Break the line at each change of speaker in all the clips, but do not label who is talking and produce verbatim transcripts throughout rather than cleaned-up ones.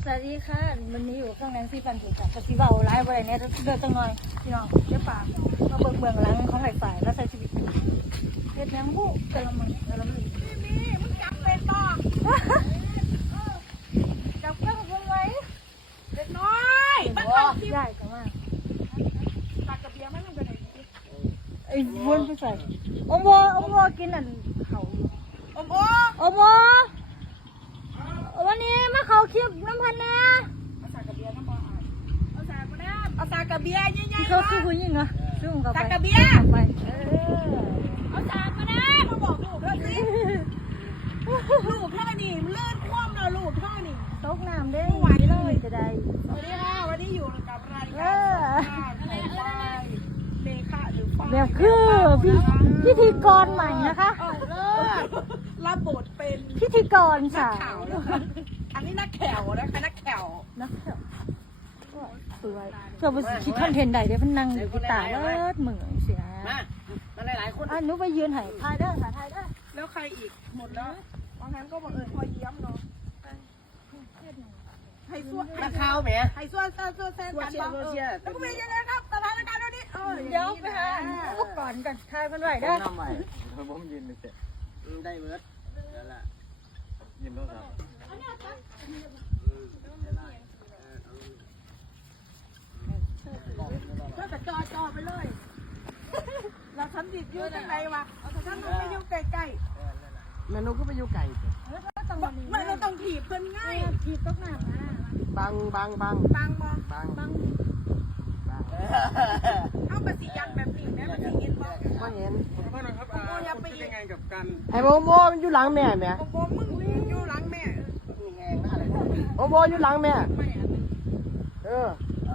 สวัสดีค่ะวันนี้อยู่ข้างนั้นซีฟันถูกจับปฏิบัติร้ายอะไรเนี่ยเดินจังหน่อยพี่น้องเจ้าป่ามาเบิ่งเบื้องหลังของไอ้ฝ่ายแล้วใช้ชีวิตเฮ็ดยังบุกระมังกระมังนี่มึงจับเป็นต่อจับเครื่องคุณไว้เด็กน้อยบ้านเราที่ใหญ่กันมากปากกระเบียมันมันเป็นไงไอ้วนไปใส่อมโมอมโมกินอันเขาอมโมอมโมวันนี้มาเขาคลิปน้ำพันนะเอาสากกระเบียน้ำปลาเอาสากกระเบียเอาสากกระเบียใหญ่ๆเขาคือคุณยิ่งเหรอซึ่งเขาไปสากกระเบียไปเอาสากมานะมาบอกลูกเธอสิลูกเธอนี่มันเลื่อนคว่ำเราลูกเธอนี่ตกน้ำได้ไหวเลยจะได้สวัสดีค่ะวันนี้อยู่กับรายการเบค่ะหรือฟ้าแบบคือพิธีกรใหม่นะคะรับบทเป็นพิธีกรค่ะอันนี้นักแข่วนะคะนักแข่วนักแข่วสวยเธอไปคิดคอนเทนต์ใดได้พันนั่งอยู่ที่ตาเลิศเหมือนเสีย
มามาหลายๆคน
อ่ะนุไปยืนให้ทายได้ค่ะทายได้
แล้วใครอีกหมดแล้วบางครั้งก็บอกเออพอเยี่ยมเนาะให้ส่วน
นักข่าวแหม
ให้ส่วนส่วนส่วนแซนกันบ้างเออแล้วก็เป็นยังไงครับสถานการณ์ตอนนี้เออ
เดี๋ยวไปหาอุปกรณ์กันทายมันไหวได้
น้ำใหม่ผมยืนเลยเสร็จ
ได้เบิร์ดนั่นแหละ
ยืนโทรศัพท์
เพื่อกระจอจอไปเลยเราฉันติดอยู่ที่ไหนวะฉันไม่อยู่ใกล้
ๆแม่นุก็ไปอยู่ไก่
ไม่เราต้องถีบเพื่อนง่าย
ถีบก็หนักนะ
บังบังบัง
บังบัง
บังบัง
เข้ามาสียันแบบนี้แม่มาสีเงินบ้าง
ก็เห็น
พ่อหน่อยครับคุณเป็นยังไงกับการ
ไอ้โมโมมันอยู่หลังแม่แม่
โมโมมึงอยู่หลังแม่
มีแหงอะไรโมโมอยู่หลังแม่เออ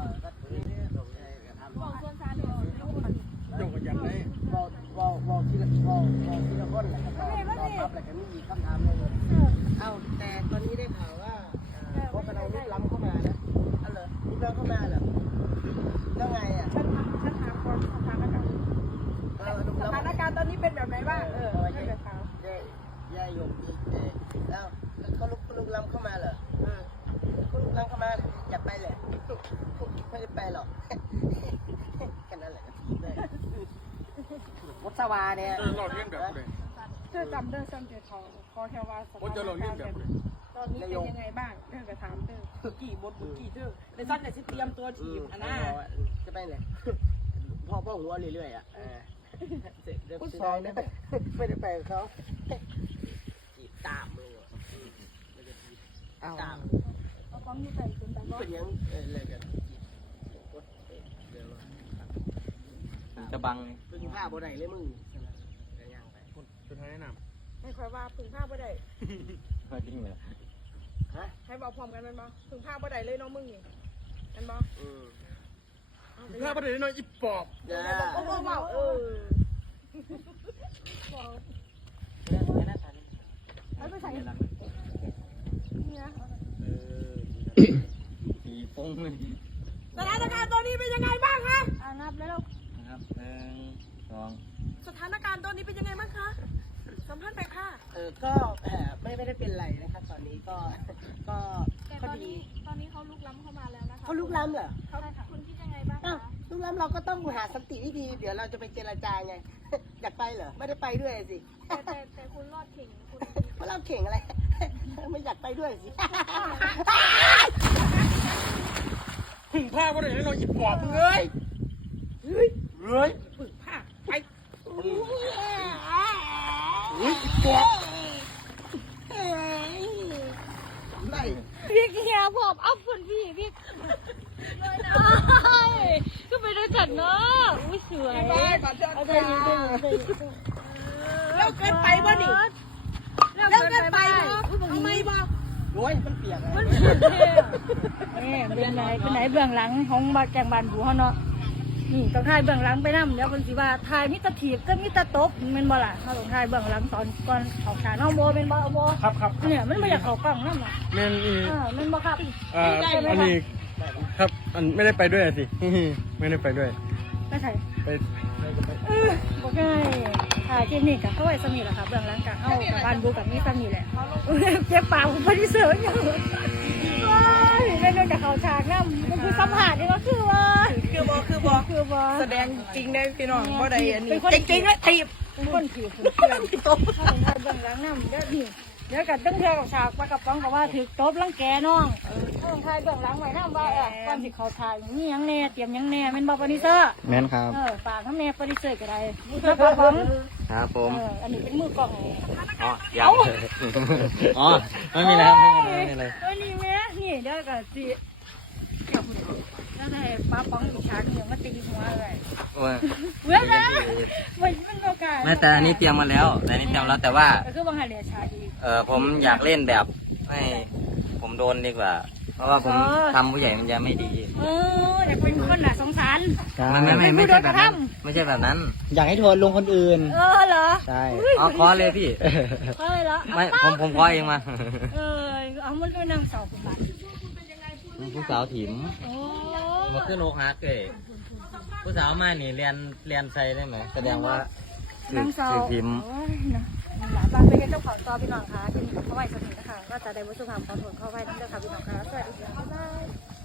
โยกกันยันได้
บอกบอกบอกทีละบอกบอกทีละคนแหละครับตอบรับแหละก็มีคำถามเลยเอ้าแต่ตอนนี้ได้ข่าวว่าพวกเราลุกล้ำเข้ามานะอ๋อเหรอลุกล้ำเข้ามาเหรอแล้วไงอ่ะ
ฉันฉันถามก่อนสถานการณ์สถานการณ์ตอนนี้เป็นแบบไหนบ้างเออ
เย่เย่เย่ยกอีกเอ้าเขาลุกลุกล้ำเข้ามาเหรอเขาลุกล้ำเข้ามาอย่าไปเลยไม่ได้ไปหรอกแค่นั้นแหละวัชวาเนี่ย
เราเลี้ยงแบบเลย
เธอจำเรื่องซัมเจทองคอแค่ว่าสถานการณ์ตอนนี้เป็นยังไงบ้างเรื่องกระถามเธอกี่บทบุกี่เธอในสั้นแต่สิเตรียมตัวทีมอันน่า
จะไปเลยพ่อพ่อหัวเรื่อยๆอ่ะเสร็จเรียบร้อยไม่ได้ไม่ได้ไปเขาจีบตามเลยตาม
เอาความอยู่ใจเป็นแบบ
เป็นยังเลยกัน
จะบัง
พึ่งผ้าบ่ได้เลยมึง
สุดท้ายแนะน
ำให้คอยว่าพึ่งผ้าบ่ได้
ำจริงเหรอ
ฮะให้บอกพร้อมกันมันบ่พึ่งผ้าบ่ได้เลยน้องมึงนี่กันบ่
ถ้าประเด็นน้อยอีปอบ
โอ้โหเบาเออ
เอาไปใส่เนี่ย
สีฟงเลย
สถานการณ์ตอนนี้เป็นยังไงบ้างคะ
อ่านับแล้ว
นะครับหนึ่งสอง
สถานการณ์ตอนนี้เป็นยังไงบ้างคะสัมภาษณ์ไปค่ะ
เออก็ไม่ไม่ได้เป็นไรนะครับตอนนี้ก็ก็
พอดีตอนนี้เขาลุกล้ำเข้ามาแล้วนะคะ
เขาลุกล้ำเหรอ
เขาคุณคิดยังไงบ้างคะ
ลุกล้ำเราก็ต้องหาสันติวิธีเดี๋ยวเราจะไปเจรจาไงอยากไปเหรอไม่ได้ไปด้วยสิ
แต่แต่แต่คุณรอดเข่งคุณ
ไม่รอดเข่งอะไรไม่อยากไปด้วยสิ
พึ่งผ้าประเด็นน้อยอีปอบเอ้ยเฮ้ยเฮ้ย
พึ่งผ้าไป
เฮ้ยอีปอบ
ไม่
พี่เฮียผมเอาฝุ่นพี่พี่เลยนะก็ไปด้วยกันเนาะอุ้ยสวย
เอาใจเย็นๆแล้วเกินไปบ่ดิแล้วเกินไปบ่ทำไมบ่
โอ้ยมันเปียก
มันนี่เป็นไหนเป็นไหนเบื้องหลังของบาแกงบานบูเขาเนาะนี่ต้องถ่ายเบื้องหลังไปนั่มแล้วคนสิว่าถ่ายมิตรถีบก็มิตรตบมันบ่ล่ะเขาต้องถ่ายเบื้องหลังสอนก่อนเขาขาน้องโบเป็นบ่โบ
ครับครับ
เนี่ยมันไม่อยากเขากล้องนั่นหรอ
เมนอี
อ่ามันบ่ครับ
อ่าอันนี้ครับอันไม่ได้ไปด้วยสิไม่ได้ไปด้วย
ไม่ใช่
ไป
เออบอกง่ายถ่ายเทคนิคกับเข้าไว้สมีแหละค่ะเบื้องหลังกับเข้ากับบ้านบูกับนี่สมีแหละเจ็บปากผมพอดีเสืออยู่สัมผัสนี่ก็คือว่า
คือบอคือบอ
คือว่า
แสดงจริงได้พี่น้องว่าใดอันนี้
เป็นคน
จริงๆแล้วทีบ
เป็นคนผิวเพื่อนตบถ้าเป็นไทยเบื้องหลังน้ำเดี๋ยวนี่เดี๋ยวกันตั้งเทือกับฉากปลากระป๋องกับว่าถือตบลังแกน้องถ้าเป็นไทยเบื้องหลังไว้น้ำว่าเออก่อนสิเขาถ่ายนี่ยังแน่เตรียมยังแน่เป็นบอปนิเซอร์
แม่นครับ
เออฝากทั้งแม่ปนิเซอร์ก็ได้แล้วปลากระป๋อง
ครับผม
เอออันนี้เป็นมือกล่อง
อ๋อยังอ๋อไม่มีแล้วไม่มีแล้วไม่มีอะไร
เออนี่แม่นี่เดี๋ยวกับสิเดี๋ยวคุณแล้วได้ปลาป๋องอีกฉากหนึ่งมาตีหัวเลย
ว่า
เว้ยนะมันมันโอกาส
แม่แต่อันนี้เตรียมมาแล้วแต่อันนี้เตรียมแล้วแต่ว่า
ก็คือบางหาเหลือฉากอีก
เออผมอยากเล่นแบบให้ผมโดนดีกว่า เพราะว่าผม
อ๋อ
ทำผู้ใหญ่มันจะไม่ดี
เอออยากเป็นคนน่ะสงสาร
ไม่ไม่ไม่ไม่ใช่แบบนั้นไม่ใช่แบบนั้น
อยากให้โทนลงคนอื่น
เออเหรอ
ใช่
เอาคอเลยพี่
เออเหรอ
ไม่ผมผมคอเองมา
เออเอามันก็นำเสาคุณบัตร
ผู้สาวถิ่ม
โอ้
มาขึ้นโอกฮักเลยผู้สาวมานี่เรียนเรียนไซได้ไหมแสดงว่าถือ
นำเสา
ถือพิมพ์
โอ้ยนะหลานบ้านไปกันเจ้าของต่อพี่น้องค่ะที่นี่เขาไว้สนิทนะคะว่าจะได้วัตถุภาพขอโทษเข้าไว้น้ำเด้อค่ะพี่น้องค่ะสวัสดีค่ะบ๊ายบาย